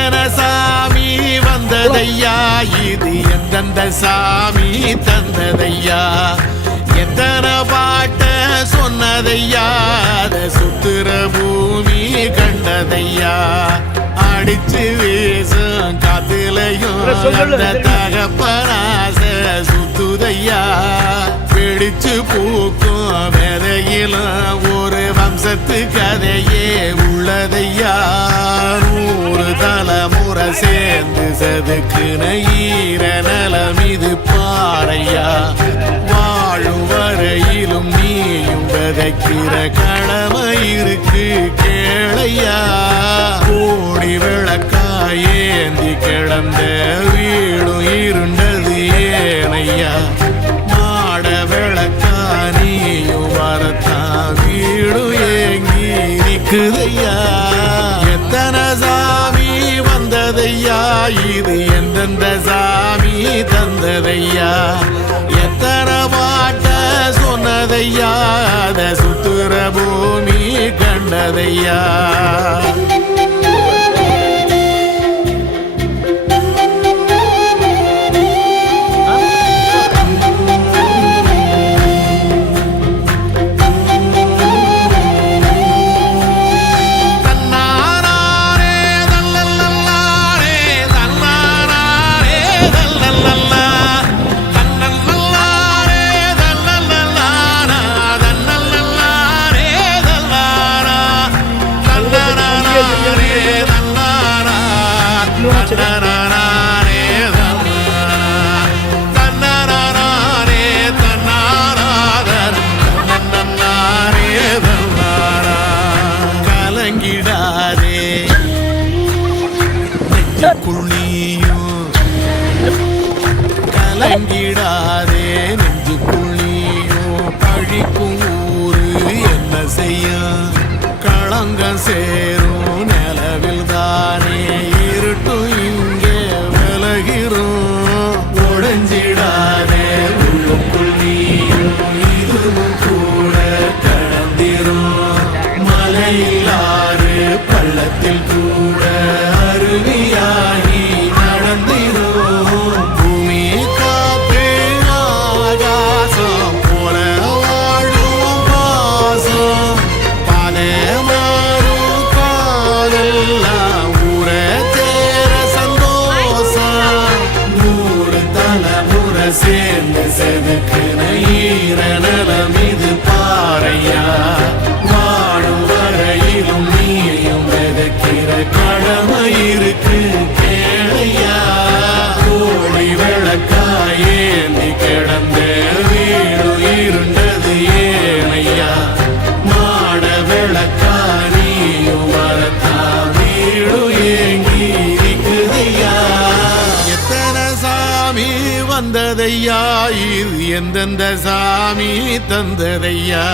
எத்தனை சாமி வந்ததையா இது எந்தெந்த சாமி தந்ததையா எத்தனை பாட்ட சொன்னதையா அத சுத்துற பூமி கண்டதையா அடிச்சு வீசும் காத்துலையும் அந்த தகப்பனாச சுத்துதையா பிடிச்சு பூக்கும் விதையிலும் ஒரு வம்சத்து கதையே உள்ளதையா 100 தலைமுறை சேர்ந்து செதுக்குன ஈர நலம் இது பாறையா வாழும் வரையிலும் நீயும் விதைக்கிற கடமை இருக்கு கேளையா கோடி விளக்காயேந்தி கிடந்த வீடும் இருண்டது ஏனையா மாட விளக்கா நீயும் வரத்தான் வீடும் ஏங்கி நிக்குதையா எத்தனை சாமி வந்ததையா இது எந்தெந்த சாமி தந்ததையா எத்தனை பாட்ட சொன்னதையா அத சுத்துற பூமி கண்டதையா கலங்கிடாதே நெஞ்சுக்குள்ளியும் கலங்கிடாதே நெஞ்சுக்குள்ளியும் பழிக்கும் ஊரு என்ன செய்யும் களங்கம் சேரும் நிலவில் தானே இருட்டும் இங்கே விலகிறோம் உடைஞ்சிடாதே உள்ளுக்குள் நீயும் இதுவும் கூட கடந்திரும் மலையில்லாறு பள்ளத்தில் கூட அருவியாகி நடந்திரும் பூமி காற்று ஆகாசம் போல வாழும் பாசம் பாலே மாறும் காதெல்லாம் ஊர தேர சந்தோஷம் 100 தலைமுறை சேர்ந்து செதுக்குன ஈர நலம் இது பாறையா வாழும் வரையிலும் நீயும் விதைக்கிற கடமை இருக்கு கேளையா கோடி விளக்காயேந்தி கிடந்த வீடு இருண்டது ஏனையா மாட விளக்கா நீயும் வரத்தா வீடு ஏங்கி இருக்குதையா எத்தனை சாமி வந்ததையா இது எந்தெந்த சாமி தந்ததையா